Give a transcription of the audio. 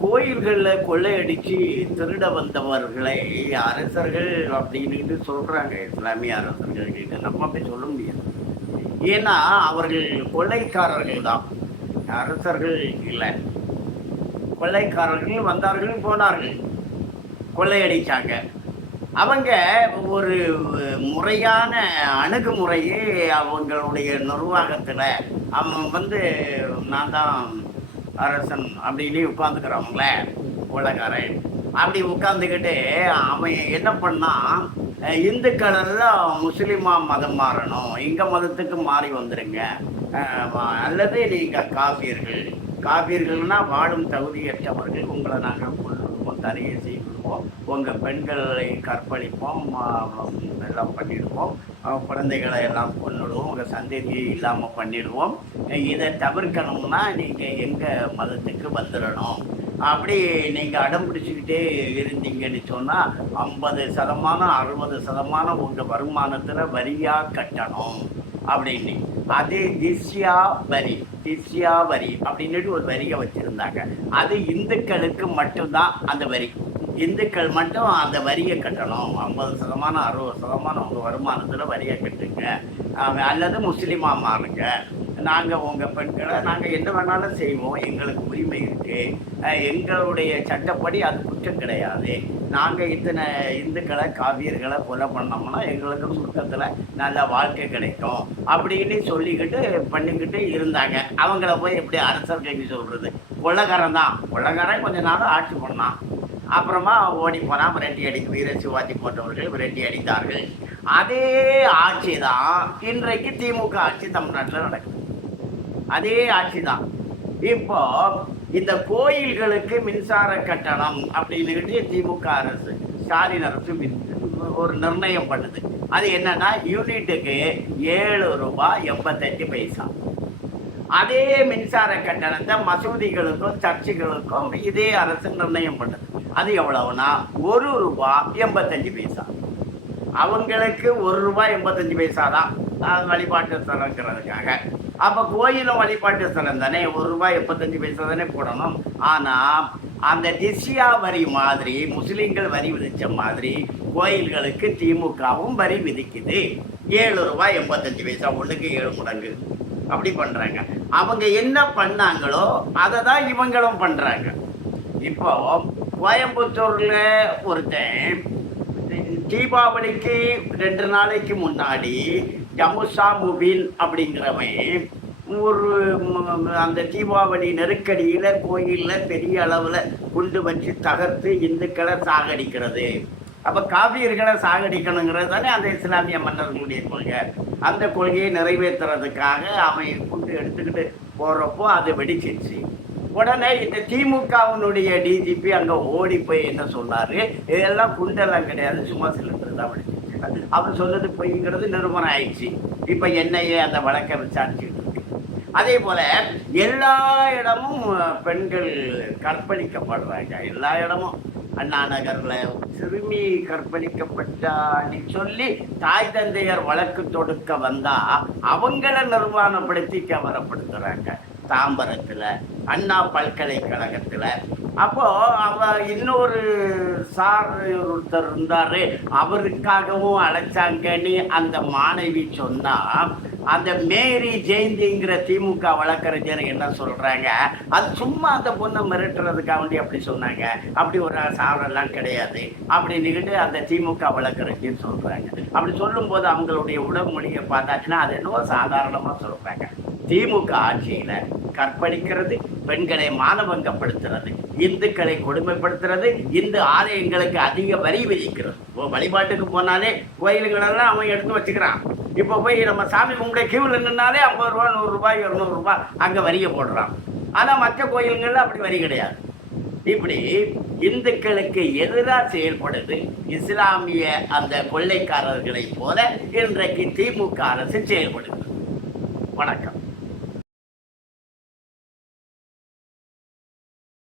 கோயில்களில் கொள்ளையடிச்சு திருட வந்தவர்களை அரசர்கள் அப்படின்னு சொல்றாங்க. இஸ்லாமிய அரசர்கள் கிட்ட நம்ம அப்படி சொல்ல முடியாது. ஏன்னா அவர்கள் கொள்ளைக்காரர்கள் தான், அரசர்கள் இல்லை. கொள்ளைக்காரர்கள் வந்தார்கள், போனார்கள், கொள்ளையடிச்சாங்க. அவங்க ஒரு முறையான அணுகுமுறையே அவங்களுடைய நிர்வாகத்தில் அவன் நான் தான் அரசன் அப்படின்னு உட்காந்துக்கிறவங்கள கொள்ளைக்காரன் அப்படி உட்காந்துக்கிட்டு அவன் என்ன பண்ணான், இந்துக்களெல்லாம் முஸ்லீமா மதம் மாறணும், எங்கள் மதத்துக்கு மாறி வந்துடுங்க, அல்லது நீங்கள் காபீர்கள்னா வாழும் தகுதியற்றவர்கள், உங்களை நாங்கள் கொள்ளுவோம், தடையை செய்வோம், உங்கள் பெண்களை கற்பழிப்போம், எல்லாம் பண்ணிடுவோம், குழந்தைகளை எல்லாம் கொண்டுடுவோம், உங்கள் சந்ததியை இல்லாமல் பண்ணிடுவோம், இதை தவிர்க்கணும்னா நீங்கள் எங்கள் மதத்துக்கு வந்துடணும். அப்படி நீங்கள் அடம் பிடிச்சிக்கிட்டே இருந்தீங்கன்னு சொன்னால் 50% 60% உங்கள் வருமானத்தில் வரியாக கட்டணும் அப்படின்னு. அது திஸ்யா வரி அப்படின்னுட்டு ஒரு வரியை வச்சுருந்தாங்க. அது இந்துக்களுக்கு மட்டும்தான் அந்த வரி. இந்துக்கள் மட்டும் அந்த வரியை கட்டணும். 50% 60% உங்கள் வருமானத்தில் வரியை கட்டுங்க, அல்லது முஸ்லீமாக மாறுங்க, நாங்கள் உங்கள் பெண்களை நாங்கள் என்ன வேணாலும் செய்வோம், எங்களுக்கு உரிமை இருக்குது, எங்களுடைய சட்டப்படி அது குற்றம் கிடையாது, நாங்கள் இத்தனை இந்துக்களை காவியர்களை கொலை பண்ணோம்னா எங்களுக்கு சுத்தத்தில் நல்ல வாழ்க்கை கிடைக்கும் அப்படின்னு சொல்லிக்கிட்டு பண்ணிக்கிட்டு இருந்தாங்க. அவங்கள போய் எப்படி அரசர்களுக்கு சொல்கிறது? கொள்ளைக்காரன் கொஞ்ச நாள் ஆட்சி பண்ணான், அப்புறமா ஓடி போனால் விரட்டி அடித்து வீர சிவாஜி போன்றவர்கள் விரட்டி அடித்தார்கள். அதே ஆட்சி தான் இன்றைக்கு திமுக ஆட்சி தமிழ்நாட்டில் நடக்குது. அதே ஆட்சி தான். இப்போ இந்த கோயில்களுக்கு மின்சார கட்டணம் அப்படின்னு திமுக அரசு, ஸ்டாலின் அரசு ஒரு நிர்ணயம் பண்ணுது. அது என்னன்னா யூனிட்டுக்கு 7 ரூபாய் 85 பைசா. அதே மின்சார கட்டணத்தை மசூதிகளுக்கும் சர்ச்சுகளுக்கும் இதே அரசு நிர்ணயம் பண்ணுது. அது எவ்வளவுனா 1 ரூபாய் 85 பைசா. அவங்களுக்கு 1 ரூபாய் 85 பைசா தான் வழிபாட்டு ஸ்தலங்கிறதுக்காக. அப்போ கோயிலும் வழிபாட்டு ஸ்தலம் தானே, 1 ரூபாய் 85 பைசா தானே போடணும். ஆனால் அந்த திஸ்யா வரி மாதிரி, முஸ்லீம்கள் வரி விதித்த மாதிரி கோயில்களுக்கு திமுகவும் வரி விதிக்குது. 7 ரூபாய் 85 பைசா, 1க்கு 7 மடங்கு அப்படி பண்ணுறாங்க. அவங்க என்ன பண்ணாங்களோ அதை தான் இவங்களும் பண்ணுறாங்க. இப்போ கோயம்புத்தூரில் ஒருத்தன் தீபாவளிக்கு 2 நாளைக்கு முன்னாடி ஜமுசா முபின் அப்படிங்கிறவன் ஒரு அந்த தீபாவளி நெருக்கடியில் கோயிலில் பெரிய அளவில் குண்டு வச்சு தகர்த்து இந்துக்களை சாகடிக்கிறது. அப்போ காவியர்களை சாகடிக்கணுங்கிறது தானே அந்த இஸ்லாமிய மன்னர்களுடைய கொள்கை. அந்த கொள்கையை நிறைவேற்றுறதுக்காக அவன் குண்டு எடுத்துக்கிட்டு போகிறப்போ அது வெடிச்சிருச்சு. உடனே இந்த திமுகவினுடைய டிஜிபி அங்கே ஓடி போய் என்ன சொன்னார், இதெல்லாம் குண்டெல்லாம் கிடையாது, சும்மா சிலிண்டர் தான் வெடிச்சிருச்சு. அவர் சொன்னது பொய்ங்கிறது நிரூபணம் ஆயிடுச்சு. இப்போ என்னையே அந்த வழக்கை விசாரிச்சுட்டு இருக்கு. அதே போல் எல்லா இடமும் பெண்கள் கற்பழிக்கப்படுறாங்க. எல்லா இடமும் அண்ணா நகரில் சிறுமி கற்பழிக்கப்பட்டான்னு சொல்லி தாய் தந்தையர் வழக்கு தொடுக்க வந்தால் அவங்கள நிர்வாணப்படுத்தி கவரப்படுத்துகிறாங்க. தாம்பரத்தில் அண்ணா பல்கலைக்கழகத்தில். அப்போது இன்னொரு ஒருத்தர் இருந்தார், அவருக்காகவும் அழைச்சாங்கன்னு அந்த மாணவி சொன்னால், அந்த மேரி ஜெயந்திங்கிற திமுக வழக்கறிஞர் என்ன சொல்கிறாங்க, அது சும்மா அந்த பொண்ணை மிரட்டுறதுக்காக வேண்டி அப்படி சொன்னாங்க, அப்படி ஒரு சாவரெல்லாம் கிடையாது அப்படின்னுக்கிட்டு அந்த திமுக வழக்கறிஞர் சொல்கிறாங்க. அப்படி சொல்லும்போது அவங்களுடைய உடல் மொழியை பார்த்தாச்சுன்னா அது என்னவோ சாதாரணமாக சொல்கிறாங்க. திமுக ஆட்சியில் கற்பழிக்கிறது, பெண்களை மானபங்கப்படுத்துறது, இந்துக்களை கொடுமைப்படுத்துறது, இந்து ஆலயங்களுக்கு அதிக வரி விதிக்கிறது. வழிபாட்டுக்கு போனாலே கோயிலுங்களெல்லாம் அவன் எடுத்து வச்சுக்கிறான். இப்போ போய் நம்ம சாமி கும்பிட கியூவில் நின்னாலே 50 ரூபா 100 ரூபாய் 200 ரூபாய் அங்கே வரியை போடுறான். ஆனால் மற்ற கோயிலுங்களில் அப்படி வரி கிடையாது. இப்படி இந்துக்களுக்கு எதிராக செயல்படுது இஸ்லாமிய அந்த கொள்ளைக்காரர்களை போல இன்றைக்கு திமுக அரசு செயல்படுது. வணக்கம்.